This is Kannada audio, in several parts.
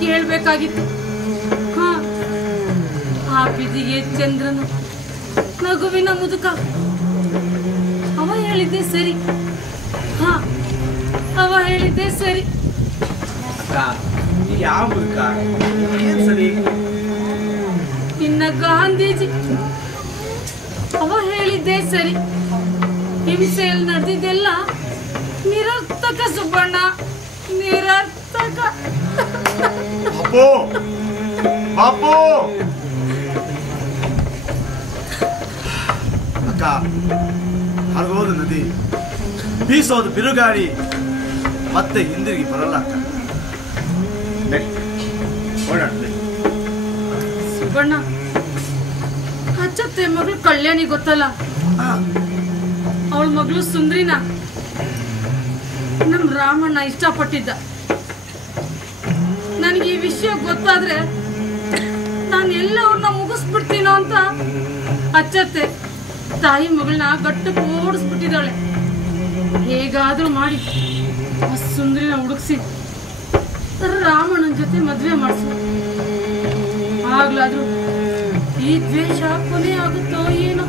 ಕೇಳ್ಬೇಕಾಗಿತ್ತು. ಆ ಬಿದಿಗೆ ಚಂದ್ರನು ನಗುವಿನ ಮುದುಕ ಅವ ಹೇಳಿದ್ದೆ ಸರಿ. ಅವ ಹೇಳಿದ್ದೆ ಸರಿ. ಇನ್ನ ಗಾಂಧೀಜಿ ಅವ ಹೇಳಿದ್ದೆ ಸರಿ. ಹಿಂಸೆಯಲ್ಲಿ ನಡೆದಿದ್ದೆಲ್ಲ ನಿರರ್ಥಕ ಸುಬ್ಬಣ್ಣ, ನಿರರ್ಥಕ. ಅಕ್ಕ, ಹರಿದೋದ ನದಿ, ಬೀಸೋದು ಬಿರುಗಾಳಿ, ಮತ್ತೆ ಹಿಂದಿರುಗಿ ಬರಲ್ಲ ಅಕ್ಕ. ಸುಬ್ಬಣ್ಣ, ಅಚ್ಚತ್ತೆ ಮಗಳು ಕಲ್ಯಾಣಿ ಗೊತ್ತಲ್ಲ, ಅವಳ ಮಗಳು ಸುಂದ್ರಿನ ನಮ್ ರಾಮಣ್ಣ ಇಷ್ಟಪಟ್ಟಿದ್ದ. ನನಗೆ ಈ ವಿಷಯ ಗೊತ್ತಾದ್ರೆ ನಾನು ಎಲ್ಲ ಅವ್ರನ್ನ ಮುಗಿಸ್ಬಿಡ್ತೀನೋ ಅಂತ ಅಚ್ಚತ್ತೆ ತಾಯಿ ಮಗಳನ್ನ ಗಟ್ಟು ಓಡಿಸ್ಬಿಟ್ಟಿದ್ದಾಳೆ. ಹೇಗಾದ್ರೂ ಮಾಡಿ ಆ ಸುಂದ್ರಿನ ಹುಡುಕ್ಸಿ ರಾಮಣ್ಣನ ಜೊತೆ ಮದ್ವೆ ಮಾಡಿಸು. ಆಗ್ಲಾದ್ರೂ ಈ ದ್ವೇಷ ಕೊನೆ ಆಗುತ್ತೋ ಏನೋ.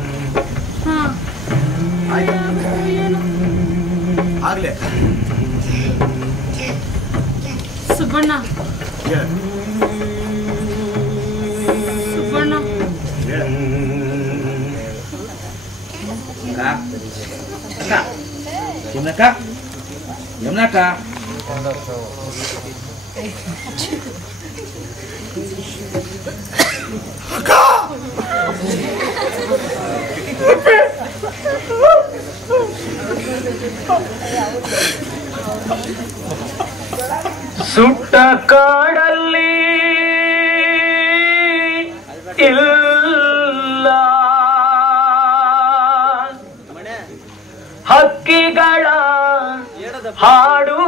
ಏನೋ ಆಗ್ಲೇ ಸುಬ್ಬಣ್ಣ, ಸುಬ್ಬಣ್ಣ, ಸುಟ್ಟ ಕಾಡಲ್ಲಿ ಇಲ್ಲ ಹಕ್ಕಿಗಳ ಹಾಡು,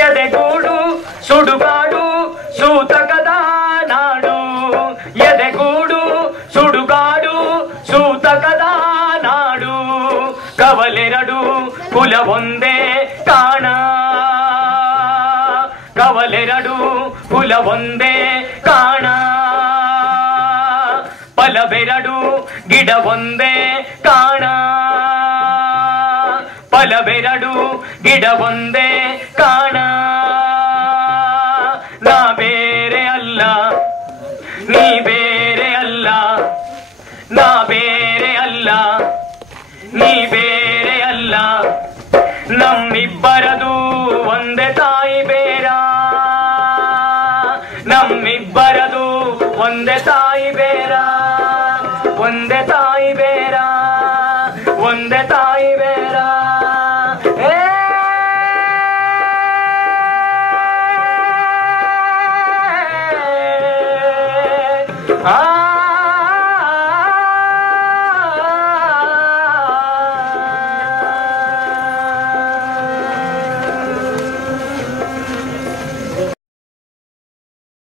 ಎದೆಗೂಡು ಸುಡುಗಾಡು ಸೂತಕದ ನಾಡು, ಎದೆಗೂಡು ಸುಡುಗಾಡು ಸೂತಕದ ನಾಡು, ಕವಲೆರಡು ಕುಲ ಒಂದೇ ಕಾಣ, ಕವಲೆರಡು ಕುಲ ಒಂದೇ ಕಾಣ, ಫಲವೆರಡು ಗಿಡ ಒಂದೇ ಕಾಣ, ಫಲವೆರಡು ಗಿಡ ಒಂದೇ ಕಾಣ. ನಾ ಬೇರೆ ಅಲ್ಲ, ನೀ ಬೇರೆ ಅಲ್ಲ, ನಾ ಬೇರೆ ಅಲ್ಲ, ನೀ ಬೇರೆ ಅಲ್ಲ, ನಮ್ಮಿಬ್ಬರದು ಒಂದೇ ತಾಯಿ ಬೇರ, ನಮ್ಮಿಬ್ಬರದು ಒಂದೇ ತಾಯಿ ಬೇರ, ಒಂದೇ ತಾಯಿ ಬೇರ, ಒಂದೇ ತಾಯಿ ಬೇರ.